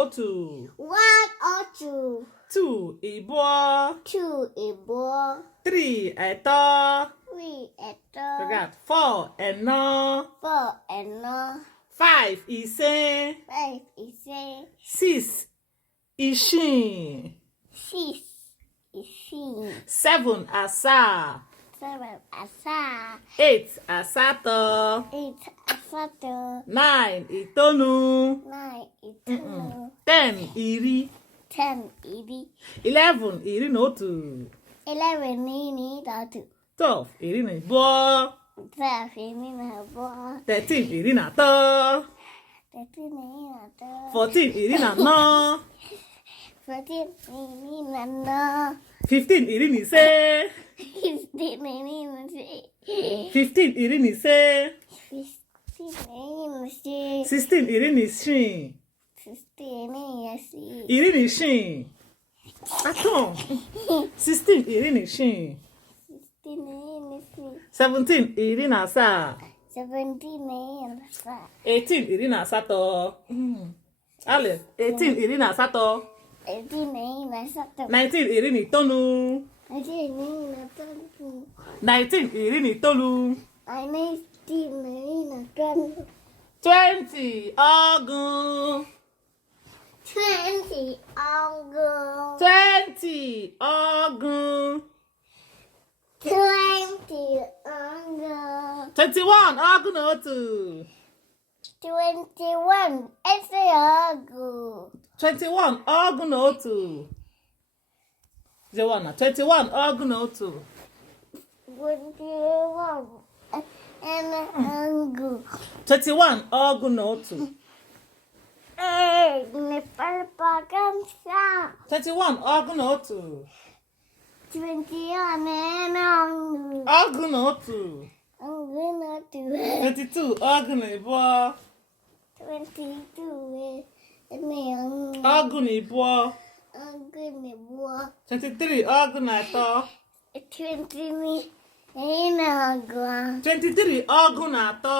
otu. 102. 2 ịbụọ. 2 ịbụọ. 3 ẹtọ. 3 ẹtọ. Forgot 4 ẹnọ. 4 ẹnọ. 5 ise. 5 ise. 6 isii. 6 isii. 7 asaa. 7 asaa. 8 asatọ. 8 asatọ. 9 itoolu. 9 itoolu. 10 iri. 10 iri. 11 iri na otu. 11 iri na otu. 12 iri na abụọ. 12 iri na abụọ. 13 iri na atọ. 13 iri na atọ. 14 iri na anọ. 14 iri na anọ. 15 iri na ise. 15 iri na ise. 15 iri na ise. 15 iri na ise. 16 iri na isii. 16 iri na isii. Iri na isii. Atọ. 16 iri na isii. 16 iri na isii. 17 iri na asaa. 17 iri na asaa. 18 iri na asatọ. Ale, 18 iri na asatọ. 18 iri na asatọ. 19 iri na itoolu. 19 iri na itoolu. 19 iri na itoolu. 19 iri na itoolu. 20 ọgụ. 20 ọgụ. 20 ọgụ. 20 ọgụ. 21 ọgụ na otu. 21 ese ọgụ. 21 ọgụ na otu. 21 ọgụ na otu. 21 ene ọgụ. 21 ọgụ na otu. Nepal pagamsa. 21 ọgụ na otu. 21 ene ọgụ. Ọgụ na otu. Ọgụ na otu. 22 ọgụ na abụọ. 22 ene ọgụ. Ọgụ na abụọ. Ọgụ na abụọ. 23 ọgụ na atọ. 23 ene ọgụ. 23 ọgụ na atọ.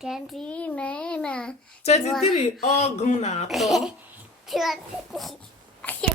23 ene. 23 ọgụ na atọ. 23